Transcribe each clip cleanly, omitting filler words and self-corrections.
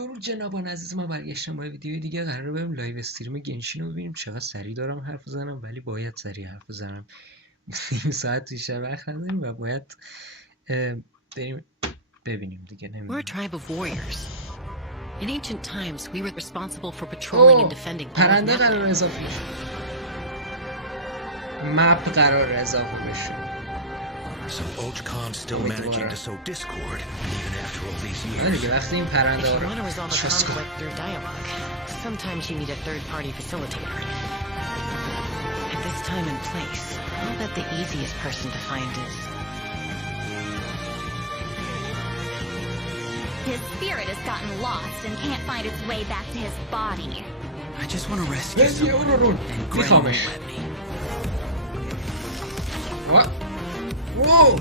درود جنابان عزیز، ما برگشتم با ویدیوی دیگه. قراره بریم لایو استریم گنشین رو ببینیم. چقدر سریع دارم حرف بزنم، ولی باید سریع حرف بزنم. نیم ساعت بیشتر وقت نداریم و باید بریم ببینیم دیگه. We're a tribe of warriors. In ancient times, we were responsible for patrolling and defending all of پرنده Nepal. قرار اضافه بشه. مپ قرار اضافه بشه. So Oldcom's still managing to sow discord even after all these نه years. دیگه وقتی این If پرنده you ها want to رو resolve a چیز کن. conflict through dialogue, sometimes you need a third-party facilitator. At this time and place, I'll bet the easiest person to find is... His spirit has gotten lost and can't find its way back to his body. I just want to rescue someone and Granny won't let me. واو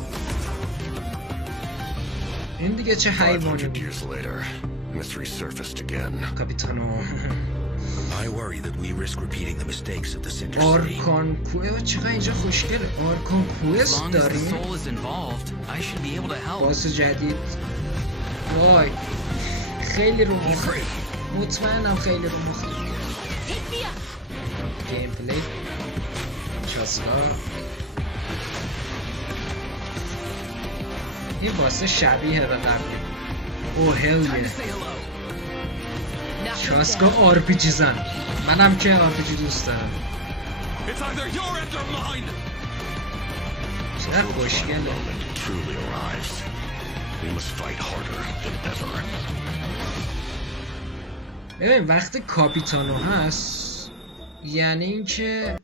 این دیگه چه حیوانی 500 years later, mystery surfaced again. کاپیتانو I worry that we risk repeating the mistakes of the Cinder City. آرکان کوه چقدر اینجا خوشگله. آرکان کوست داریم. باس جدید. وای خیلی رو مخه. مطمئنم خیلی رو مخه. گیم پلی چاسکا. این واسه شبیه به قبلی. اوه هلیه چاسکا آرپیجی زن. منم که آرپیجی دوست دارم. چقدر خوشگله. Truly arrives. We must fight harder than ever. ببین وقتی کاپیتانو هست یعنی اینکه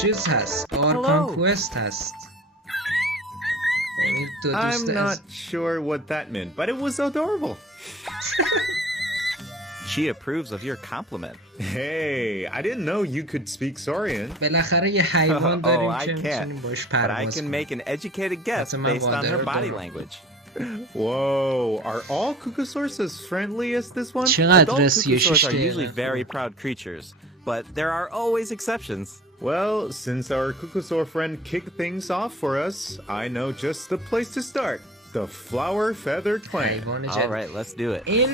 چیز هست، آرکان کوست هست. I'm not sure what that meant, but it was adorable. She approves of your compliment. Hey, I didn't know you could speak Saurian. بالاخره یه حیوان داریم I که میتونیم can't, باش but I پرواز can کنیم. make an educated guess based on her body language. Whoa, are all cuckosaurs as friendly as this one? چقدر Adult رسیه cuckosaurs are usually very proud creatures, but there are always exceptions. Well, since our cuckosaur friend kicked things off for us, I know just the place to start. The Flower Feather Clan. All right, let's do it. این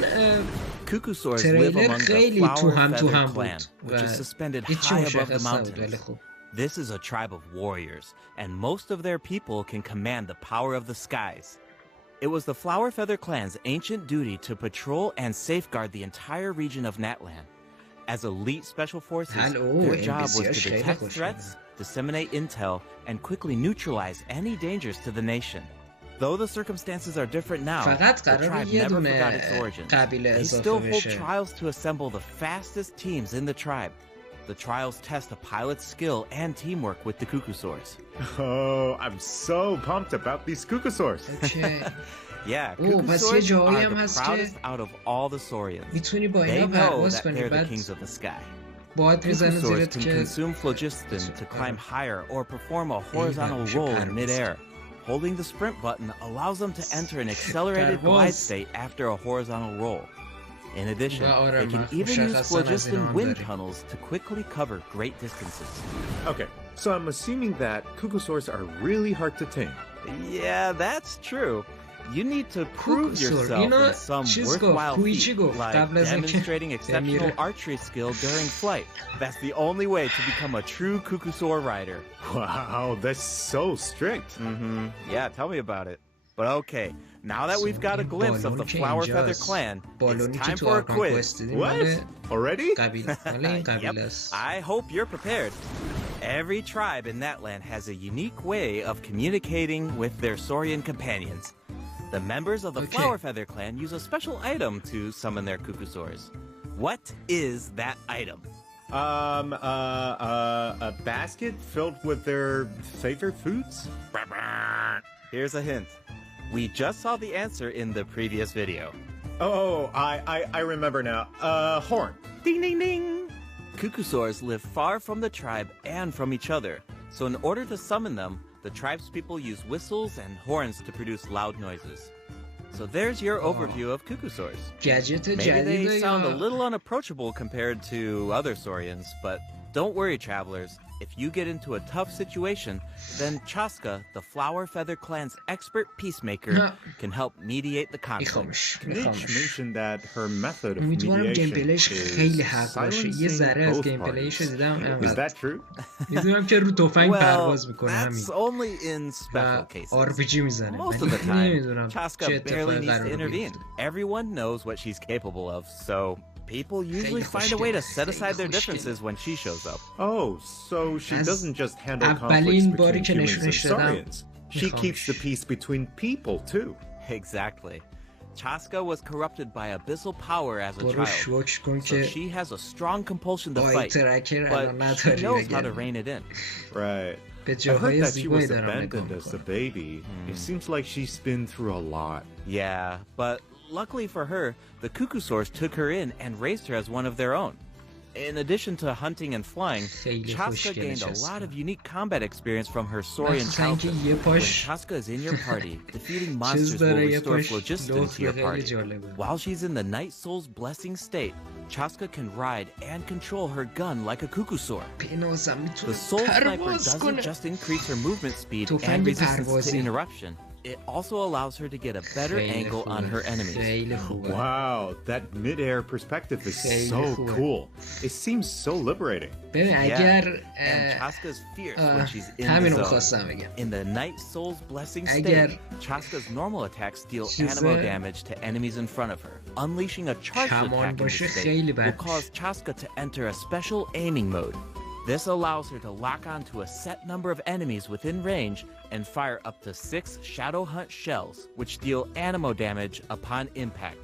Cuckosaurs live تریلر among the خیلی Flower توهم Feather بود Clan, which و is suspended هیچی high above the مشخص نبود ولی mountains. خوب. This is a tribe of warriors, and most of their people can command the power of the skies. It was the Flower Feather Clan's ancient duty to patrol and safeguard the entire region of Natlan. As elite special forces, their job was to detect threats, disseminate intel, and quickly neutralize any dangers to the nation. Though the circumstances are different now, فقط the قراره tribe یه never دونه forgot its origins. قبیله They اضافه still hold بشه. trials to assemble the fastest teams in the tribe. The trials test a pilot's skill and teamwork with the cuckosaurs. Oh, I'm so pumped about these cuckosaurs. Okay. Yeah, پس یه cuckosaurs جایی are هم the هست که proudest out of all the saurians. میتونی با They اینا know پرواز that کنی. they're the بعد kings of the sky. باد میزنه Cuckosaurs زیرت can که consume phlogiston to climb higher or perform a horizontal roll in midair. Holding the sprint button allows them to enter an accelerated glide state after a horizontal roll. In addition, they can even use phlogiston wind tunnels to quickly cover great distances. Okay, so I'm assuming that cuckosaurs are really hard to tame. Yeah, that's true. You need to prove yourself in some worthwhile feat, like demonstrating exceptional archery skill during flight. That's the only way to become a true cuckosaur rider. Wow, that's so strict. Yeah, tell me about it. But okay, now that we've got a glimpse of the Flower Feather Clan, it's time for a quiz. What? Already? Yep. I hope you're prepared. Every tribe in Natlan has a unique way of communicating with their Saurian companions. The members of the Flower Feather Clan use a special item to summon their cuckosaurs. What is that item? A basket filled with their favorite foods? Here's a hint. We just saw the answer in the previous video. Oh, I remember now. Horn. Ding, ding, ding. Cuckosaurs live far from the tribe and from each other. So in order to summon them, the tribe's people use whistles and horns to produce loud noises. So there's your overview of cuckosaurs. Maybe they sound a little unapproachable compared to other saurians, but don't worry, travelers. If you get into a tough situation, then Chaska, the Flower Feather Clan's expert peacemaker, can help mediate the conflict. Mitch mentioned that her method of امیدوارم گیم mediation پلیش خیلی حق باشه. یه ذره از گیم پلیش دیدم. Is that true? میدونم که رو تفنگ پرواز میکنه همین. That's only in special cases. RPG میزنه. Most of the time, Chaska barely needs to intervene. Everyone knows what she's capable of, so people usually find a way to set aside their differences when she shows up. Oh, so she doesn't just handle conflicts between humans and saurians. She keeps the peace between people too. Exactly. Chaska was corrupted by abyssal power as a child, so she has a strong compulsion to fight, but she knows how to rein it in. Right. I heard that she was abandoned as a baby. It seems like she's been through a lot. Yeah, but luckily for her, the Cuckoosaurs took her in and raised her as one of their own. In addition to hunting and flying, Chaska gained a lot of unique combat experience from her saurian childhood. When Chaska is in your party, defeating monsters will restore phlogiston to your party. While she's in the Night Soul's blessing state, Chaska can ride and control her gun like a Cuckoosaur. The Soul Sniper doesn't just increase her movement speed and resistance to interruption, it also allows her to get a better angle on her enemies. Wow, that mid-air perspective is so cool. It seems so liberating. And Chaska's fierce when she's in the zone. In the Night Soul's blessing state, Chaska's normal attacks deal animo damage to enemies in front of her. Unleashing a charged attack in this state will cause Chaska to enter a special aiming mode. This allows her to lock onto a set number of enemies within range and fire up to 6 Shadow Hunt shells, which deal animo damage upon impact.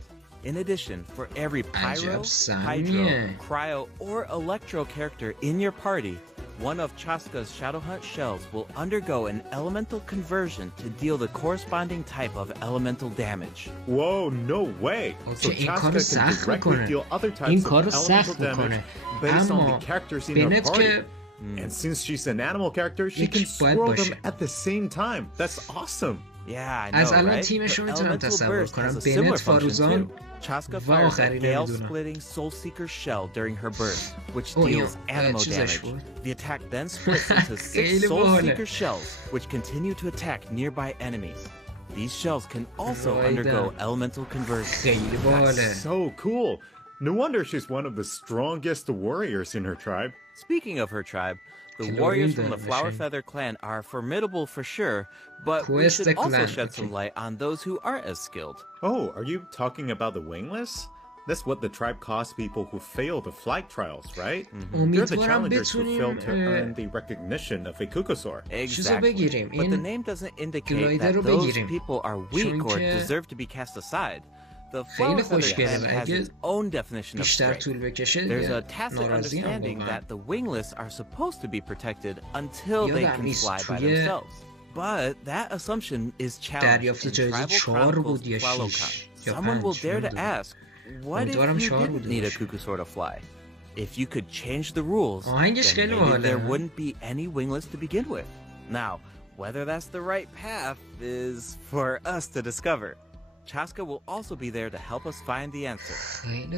In addition, for every Pyro, Hydro, Cryo, or Electro character in your party, one of Chaska's Shadow Hunt shells will undergo an elemental conversion to deal the corresponding type of elemental damage. Whoa, no way! So Chaska can directly deal other types of elemental damage based on the characters in her party. And since she's an animal character, she can swirl them at the same time. That's awesome! Yeah, I know, right? The elemental burst has a similar function too. Chaska fires a gale-splitting Soul Seeker shell during her burst, which deals animo damage. The attack then splits into 6 Soul Seeker shells, which continue to attack nearby enemies. These shells can also undergo elemental conversion. That's so cool! No wonder she's one of the strongest warriors in her tribe. Speaking of her tribe, the warriors from the Flower Feather clan are formidable for sure, but we should also shed some light on those who aren't as skilled. Oh, are you talking about the wingless? That's what the tribe calls people who fail the flight trials, right? They're the challengers who fail to earn the recognition of a Cuckoosaur. Exactly. But the name doesn't indicate that those people are weak or deserve to be cast aside. The Flower Feather clan has its own definition of strength. There's a tacit understanding that the wingless are supposed to be protected until they can fly by themselves. But that assumption is challenged in Tribal Chronicles Flalokan. Someone will dare to ask, what if you didn't need a Cuckoosaur to fly? If you could change the rules, then maybe there wouldn't be any wingless to begin with. Now, whether that's the right path is for us to discover. Chaska will also be there to help us find the answer.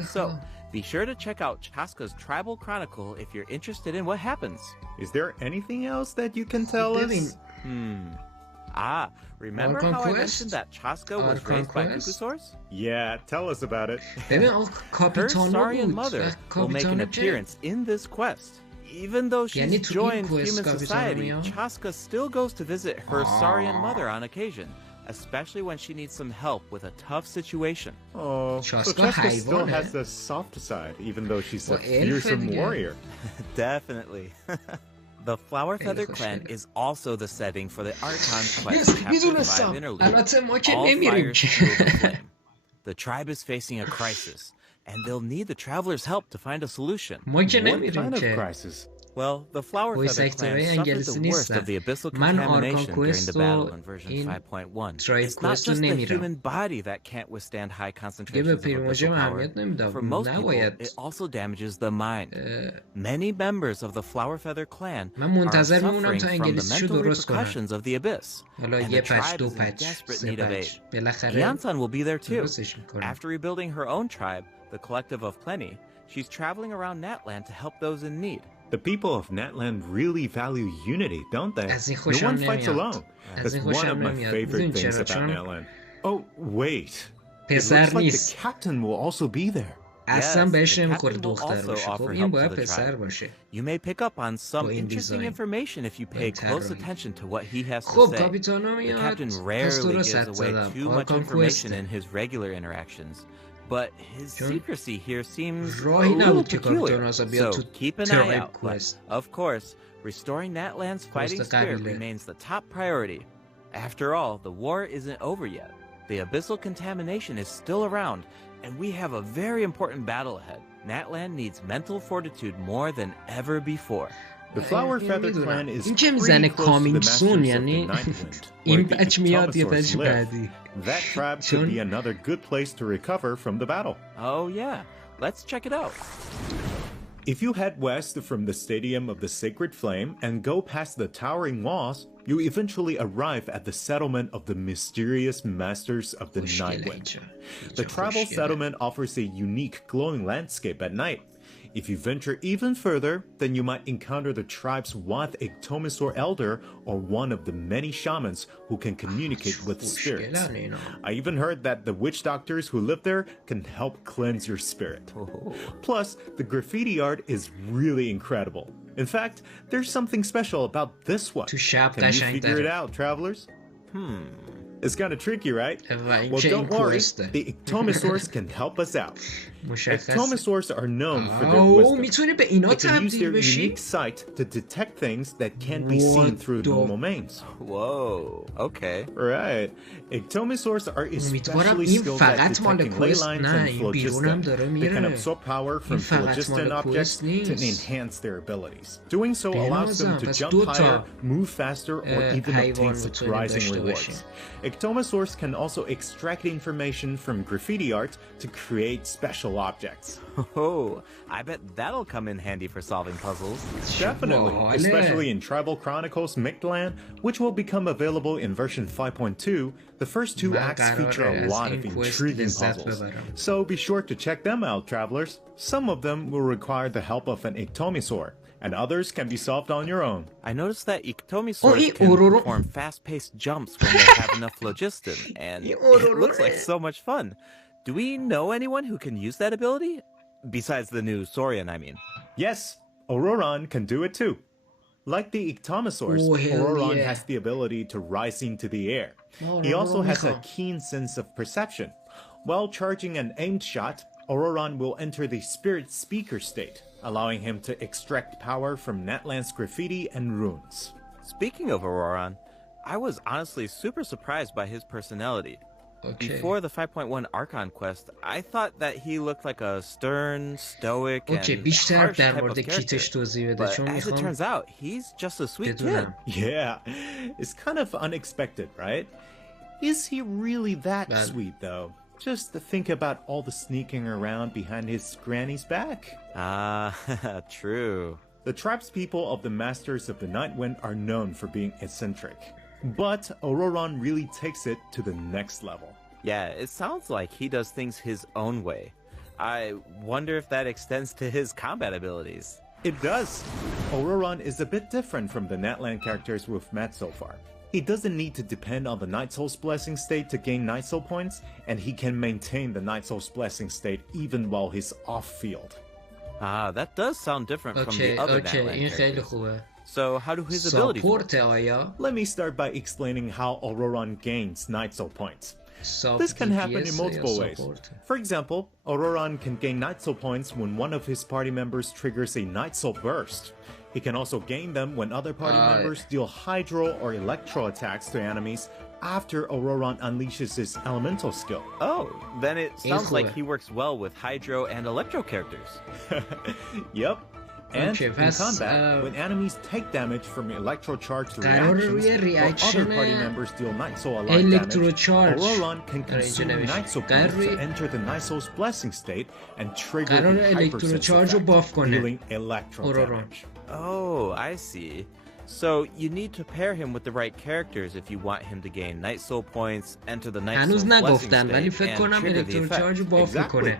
So, be sure to check out Chaska's Tribal Chronicle if you're interested in what happens. Is there anything else that you can tell us? Remember how I mentioned that Chaska was raised by Cuckoosaurs? Yeah, tell us about it. Her saurian mother will make an appearance in this quest. Even though she's joined human society, Chaska still goes to visit her saurian mother on occasion, especially when she needs some help with a tough situation. Oh, so Chaska still has the soft side, even though she's a fearsome warrior. Definitely. The Flower Feather clan is also the setting for the Archon quest Chapter 5 interlude, All Fires Fuel the Flame. The tribe is facing a crisis, and they'll need the traveler's help to find a solution. What kind of crisis? Well, the Flower Feather clan suffered the worst of the abyssal contamination during the battle in version 5.1. It's not just the human body that can't withstand high concentrations of abyssal power. For most people, it also damages the mind. Many members of the Flower Feather clan are suffering from the mental repercussions of the abyss, and the tribe is in desperate need of aid. Yansan will be there too. After rebuilding her own tribe, the Collective of Plenty, she's traveling around Natland to help those in need. The people of Natland really value unity, don't they? No one fights alone. That's one of my favorite things about Natland. Oh, wait. It looks like the captain will also be there. اصلا بهش نمیخوره دختر باشه. خب این باید پسر باشه. You may pick up on some interesting information if you pay close attention to what he has to خب say. کاپیتانو The میاد. captain rarely gives away too much information in his regular interactions, but his secrecy here seems a little peculiar. So keep an eye out. But, of course, restoring Natland's fighting spirit remains the top priority. After all, the war isn't over yet. The abyssal contamination is still around, and we have a very important battle ahead. Natland needs mental fortitude more than ever before. The Flower Feather clan is این که میزنه coming soon یعنی این بچ میاد یه بچ بعدی. That tribe could be another good place to recover from the battle. Oh yeah, let's check it out. If you head west from the Stadium of the Sacred Flame and go past the towering walls, you eventually arrive at the settlement of the mysterious Masters of the Nightwind. The tribal settlement offers a unique glowing landscape at night. If you venture even further, then you might encounter the tribe's Wath Ictomisaur Elder or one of the many shamans who can communicate with spirits. I even heard that the witch doctors who live there can help cleanse your spirit. Plus, the graffiti art is really incredible. In fact, there's something special about this one. Can you figure it out, travelers? It's kind of tricky, right? Well, don't worry. The Ictomisaurs can help us out. Ictomisaurs are known for their wisdom. They can use their unique sight to detect things that can't be seen through normal means. Whoa, okay. Right. Ictomisaurs are especially skilled at detecting ley lines and phlogiston. They can absorb power from phlogiston objects to enhance their abilities. Doing so allows them to jump higher, move faster, or even obtain surprising rewards. Ictomisaurs can also extract information from graffiti art to create special objects. Oh, I bet that'll come in handy for solving puzzles. Definitely, especially in Tribal Chronicles Mictland, which will become available in version 5.2. The first two acts feature a lot of intriguing puzzles, so be sure to check them out, travelers. Some of them will require the help of an Ictomisaur, and others can be solved on your own. I noticed that Ictomisaurs can perform fast-paced jumps when they have enough phlogiston, and it looks like so much fun. Do we know anyone who can use that ability? Besides the new Saurian, I mean. Yes, Auroron can do it too. Like the Ictomisaurs, Auroron has the ability to rise into the air. He also has a keen sense of perception. While charging an aimed shot, Auroron will enter the spirit speaker state, allowing him to extract power from Natland's graffiti and runes. Speaking of Auroron, I was honestly super surprised by his personality. Before the 5.1 Archon quest, I thought that he looked like a stern, stoic, and harsh type of character. But as it turns out, he's just a sweet kid. Yeah, it's kind of unexpected, right? Is he really that sweet, though? Just to think about all the sneaking around behind his granny's back. True. The tribespeople of the Masters of the Nightwind are known for being eccentric. But Auroron really takes it to the next level. Yeah, it sounds like he does things his own way. I wonder if that extends to his combat abilities. It does. Auroron is a bit different from the Natland characters we've met so far. He doesn't need to depend on the Night Soul's Blessing state to gain Night Soul points, and he can maintain the Night Soul's Blessing state even while he's off-field. That does sound different from the other Natland characters. So how do his abilities work? Let me start by explaining how Auroron gains Night Soul points. This can happen in multiple ways. For example, Auroron can gain Night Soul points when one of his party members triggers a Night Soul burst. He can also gain them when other party members deal Hydro or Electro attacks to enemies after Auroron unleashes his elemental skill. Oh, then it sounds like he works well with Hydro and Electro characters. Yep. And in combat, when enemies take damage from electro-charged reactions, or other party members deal Night Soul-aligned damage, Auroron can consume Night Soul points to enter the Night Soul's Blessing state and trigger the hypersense effect, dealing electro damage. Oh, I see. So you need to pair him with the right characters if you want him to gain Night Soul points, enter the Night Soul's Blessing state, and trigger the effect. Exactly.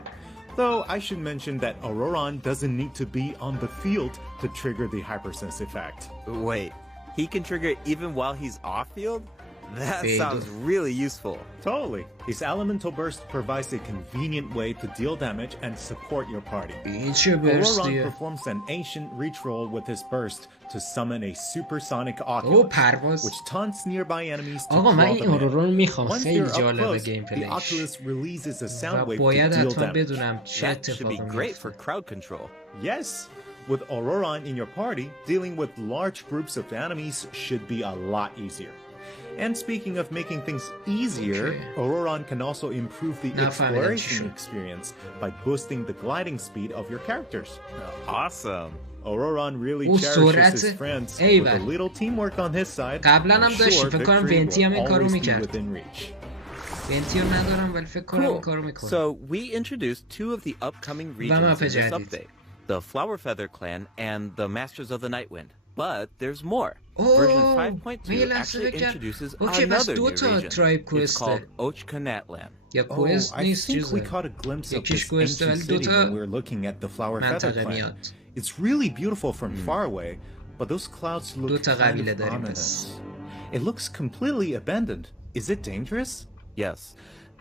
Though I should mention that Auroron doesn't need to be on the field to trigger the hypersense effect. Wait, he can trigger even while he's off-field? That sounds really useful. Totally. His elemental burst provides a convenient way to deal damage and support your party. Auroron performs an ancient reach roll with his burst to summon a supersonic Oculus, which taunts nearby enemies to claw them in. Once they're up close, the Oculus releases a sound wave to deal damage. That should be great for crowd control. Yes. With Auroron in your party, dealing with large groups of enemies should be a lot easier. And speaking of making things easier, Auroron can also improve the exploration experience by boosting the gliding speed of your characters. Awesome! Auroron really cherishes his friends. With a little teamwork on his side, I'm sure victory will always be within reach. Cool. So we introduced two of the upcoming regions in this update. The Flower Feather Clan and the Masters of the Nightwind. But there's more. Version 5.2 actually introduces another new region. It's called Ochkanatlan. I think we caught a glimpse of this ancient city when we were looking at the Flower Feather Clan. It's really beautiful from far away, but those clouds look kind of ominous. It looks completely abandoned. Is it dangerous? Yes.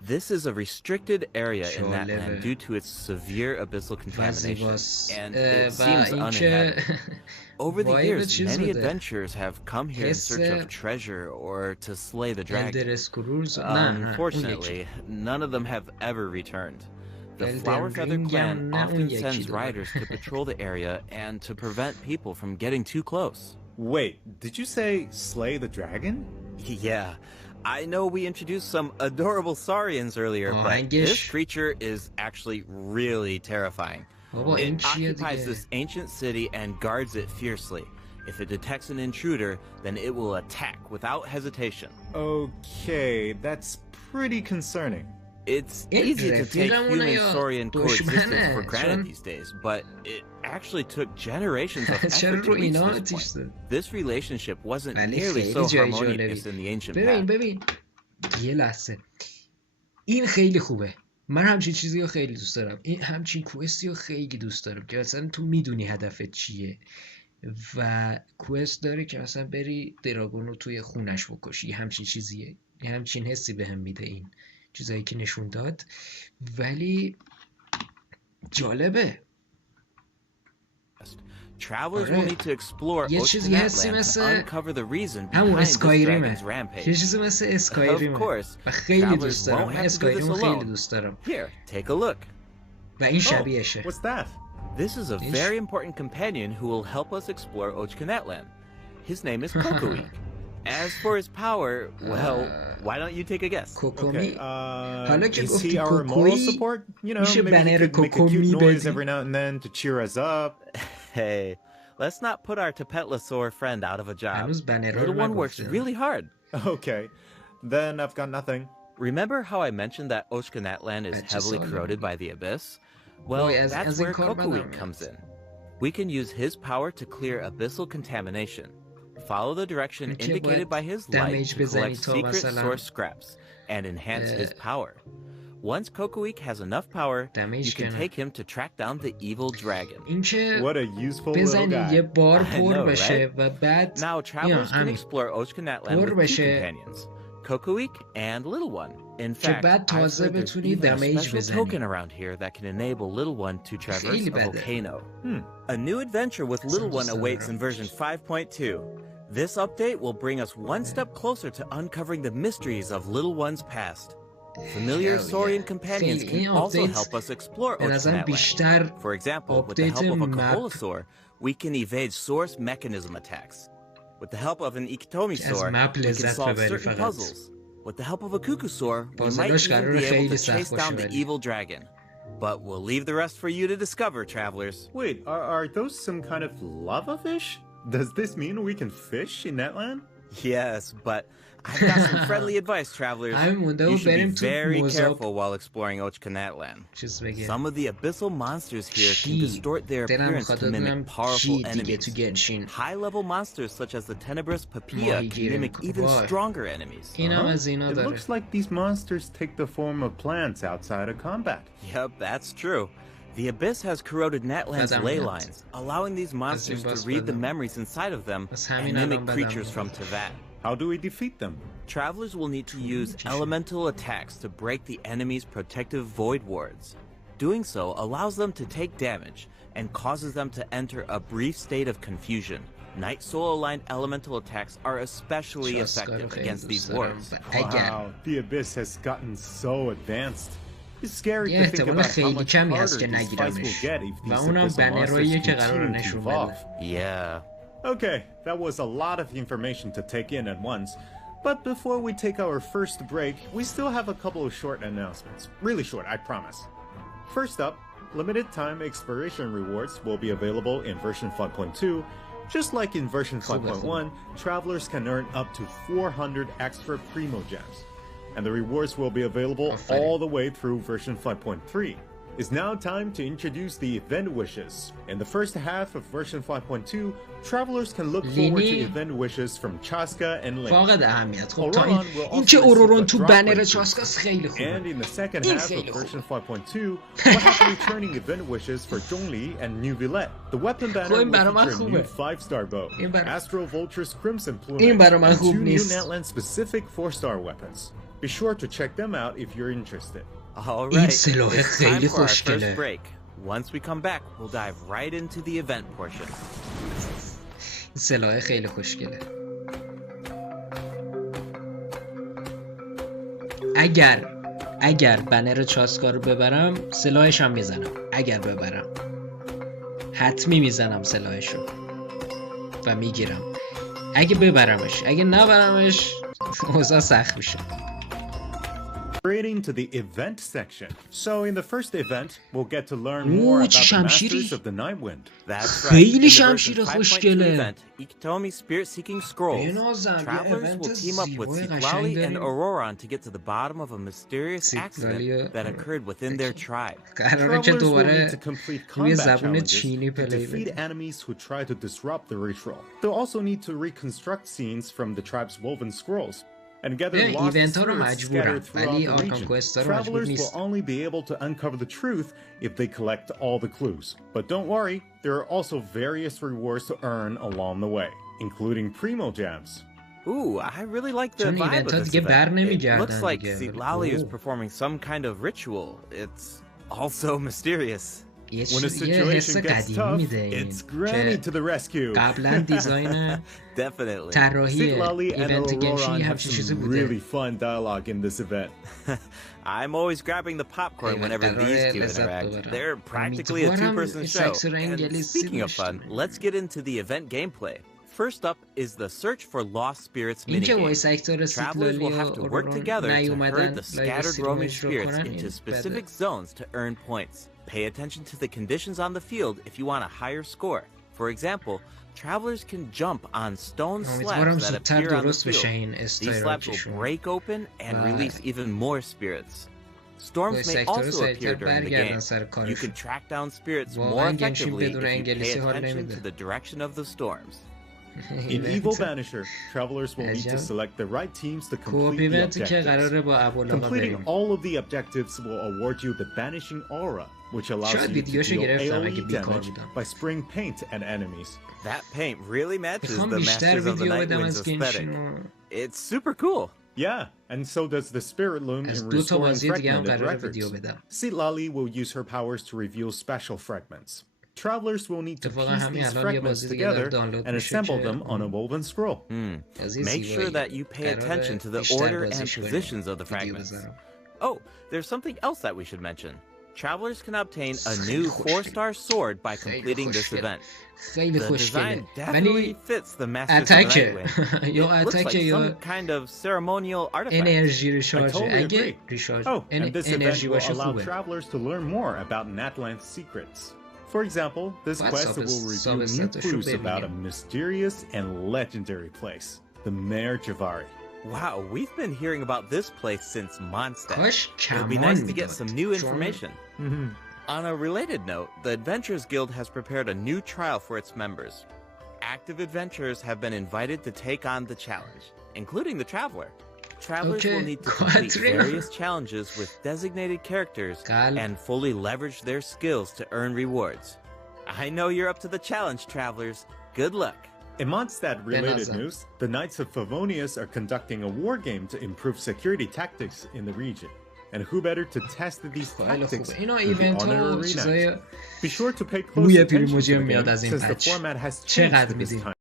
This is a restricted area in that land due to its severe abyssal contamination, and it seems uninhabited. Over the years, many adventurers have come here in search of treasure or to slay the dragon. Unfortunately, none of them have ever returned. The Flower Feather Clan often sends riders to patrol the area and to prevent people from getting too close. Wait, did you say slay the dragon? Yeah. I know we introduced some adorable saurians earlier, but this creature is actually really terrifying. It occupies this ancient city and guards it fiercely. If it detects an intruder, then it will attack without hesitation. Okay, that's pretty concerning. It's easy to take human-saurian coexistence for granted these days, but it actually took generations of effort to reach this point. This relationship wasn't nearly so harmonious in the ancient past. یه لحظه. این خیلی خوبه. من همچین چیزی رو خیلی دوست دارم. این همچین کوئستی رو خیلی دوست دارم که مثلا تو میدونی هدفت چیه و کوئست داره که مثلا بری دراگون رو توی خونش بکشی. همچین چیزیه. همچین حسی بهم میده این چیزایی که نشون داد، ولی جالبه. یه چیزی هستی مثل همون اسکایریمه. یه چیزی مثل اسکایریمه و خیلی دوست دارم. من اسکایریم خیلی دوست دارم و این شبیهشه. This is a very important companion who will help us explore Ochkanatlan. His name is Kokoik. As for his power, well, why don't you take a guess? کوکومی. حالا که Is گفتی he our moral کوکوی support? You know, میشه maybe he بنر could make a cute کوکومی noise بدی. every now and then to cheer us up. Hey, let's not put our Tapetlosaur friend out of a job. هنوز بنر Little رو one works نگفته. really hard. Okay, then I've got nothing. Remember how I mentioned that Ochkanatlan is heavily corroded by the abyss? Well, that's where Kokoik comes in. We can use his power to clear abyssal contamination. Follow the direction indicated by his light to collect secret source scraps and enhance his power. Once Kokoik has enough power, you can take him to track down the evil dragon. What a useful little guy. یه بار I پر know, بشه right? و بعد Now travelers can explore Ochkanatlan with two companions, Kokoik and Little One. In fact, بعد I've تازه heard there's بتونی even a دمیج special بزنی. token around here that can enable Little One to traverse خیلی a بده. volcano. A new adventure with Little One awaits in version 5.2. This update will bring us one step closer to uncovering the mysteries of Little One's past. Familiar saurian companions can also help us explore Ochkanatlan. For example, with the help of a Kaholasaur, we can evade source mechanism attacks. With the help of an Ikitomisaur, we can solve certain puzzles. With the help of a Kukusaur, we might even be able to chase down the evil dragon. But we'll leave the rest for you to discover, travelers. Wait, are those some kind of lava fish? Does this mean we can fish in that land? Yes, but I've got some friendly advice, travelers. You should be very careful while exploring Ochkanatlan. Some of the abyssal monsters here can distort their appearance to mimic powerful enemies. High-level monsters such as the tenebrous Papilla can mimic even stronger enemies. It looks like these monsters take the form of plants outside of combat. Yep, that's true. The Abyss has corroded Natlan's ley lines, allowing these monsters to read the memories inside of them and mimic creatures from Tevat. How do we defeat them? Travelers will need to use elemental attacks to break the enemy's protective void wards. Doing so allows them to take damage and causes them to enter a brief state of confusion. Night Soul-aligned elemental attacks are especially effective against these wards. Wow, the Abyss has gotten so advanced. It's scary to think about how much harder these fights will get if these abyssal monsters continue to evolve. Yeah. Okay, that was a lot of information to take in at once. But before we take our first break, we still have a couple of short announcements. Really short, I promise. First up, limited time exploration rewards will be available in version 5.2. Just like in version 5.1, travelers can earn up to 400 extra Primo Gems. And the rewards will be available all the way through version 5.3. It's now time to introduce the event wishes. In the first half of version 5.2, travelers can look forward to event wishes from Chaska and Lane. فاقد اهمیت. خب تا این که اورورون تو بنر چاسکاس خیلی خوبه. And in the second half of version 5.2, we'll have returning event wishes for Zhongli and New Villette. The weapon banner will feature a new 5-star bow, Astro Vulture's Crimson Plumage, and 2 new Natlan specific 4-star weapons. Be sure to check them out if you're interested. All right, it's time for our first break. Once we come back, we'll dive right into the event portion. سلاح خیلی خوشگله. اگر بنر چاسکا رو ببرم سلاحش هم میزنم. اگر ببرم حتمی میزنم سلاحشو و میگیرم. اگه ببرمش، اگه نبرمش اوضاع سخت میشه. Straight into the event section. So in the first event, we'll get to learn more about the Masters of the Nightwind. That's right. In the version 5.2 event, Ikitomi Spirit-Seeking Scrolls, travelers will team up with Sitlali and Auroron to get to the bottom of a mysterious accident that occurred within their tribe. Travelers will need to complete combat challenges to defeat enemies who try to disrupt the ritual. They'll also need to reconstruct scenes from the tribe's woven scrolls. And gather lost spirits scattered throughout the region. Travelers will only be able to uncover the truth if they collect all the clues. But don't worry, there are also various rewards to earn along the way, including Primo Gems. Ooh, I really like the vibe of this event. It looks like Sitlali is performing some kind of ritual. It's also mysterious. When a situation gets tough, it's Granny to the rescue. Definitely. Sitlali and Auroron have some really fun dialogue in this event. I'm always grabbing the popcorn whenever these two interact. They're practically a two-person show. And speaking of fun, let's get into the event gameplay. First up is the Search for Lost Spirits minigame. Travelers will have to work together to herd the scattered roaming spirits into specific zones to earn points. Pay attention to the conditions on the field if you want a higher score. For example, travelers can jump on stone slabs that appear on the field. These slabs will break open and release even more spirits. Storms may also appear during the game. You can track down spirits more effectively if you pay attention to the direction of the storms. In Evil Banisher, travelers will need to select the right teams to complete the objectives. Completing all of the objectives will award you the Banishing Aura, which allows you to deal AoE damage by spraying paint at enemies. That paint really matches the Masters of the Nightwind's aesthetic. It's super cool. Yeah, and so does the Spirit Loom in restoring fragmented records. Sitlali will use her powers to reveal special fragments. Travelers will need to piece these fragments together and assemble them on a woven scroll. Make sure that you pay attention to the order and positions of the fragments. Oh, there's something else that we should mention. Travelers can obtain a new 4-star sword by completing this event. The design definitely fits the Masters of the Nightwind. It looks like some kind of ceremonial artifact. I totally agree. Oh, and this event will allow travelers to learn more about Natlan's secrets. For example, this quest will reveal new clues about a mysterious and legendary place. the Mayor Javari. Wow, we've been hearing about this place since Mondstadt. It would be nice to get some new information. On a related note, the Adventurers Guild has prepared a new trial for its members. Active adventurers have been invited to take on the challenge, including the Traveler. Travelers will need to complete various challenges with designated characters and fully leverage their skills to earn rewards. I know you're up to the challenge, Travelers. Good luck. In Mondstadt-related news, the Knights of Favonius are conducting a war game to improve security tactics in the region. And who better to test these tactics than the honor arena? Be sure to pay close attention to the game, since the format has changed this time.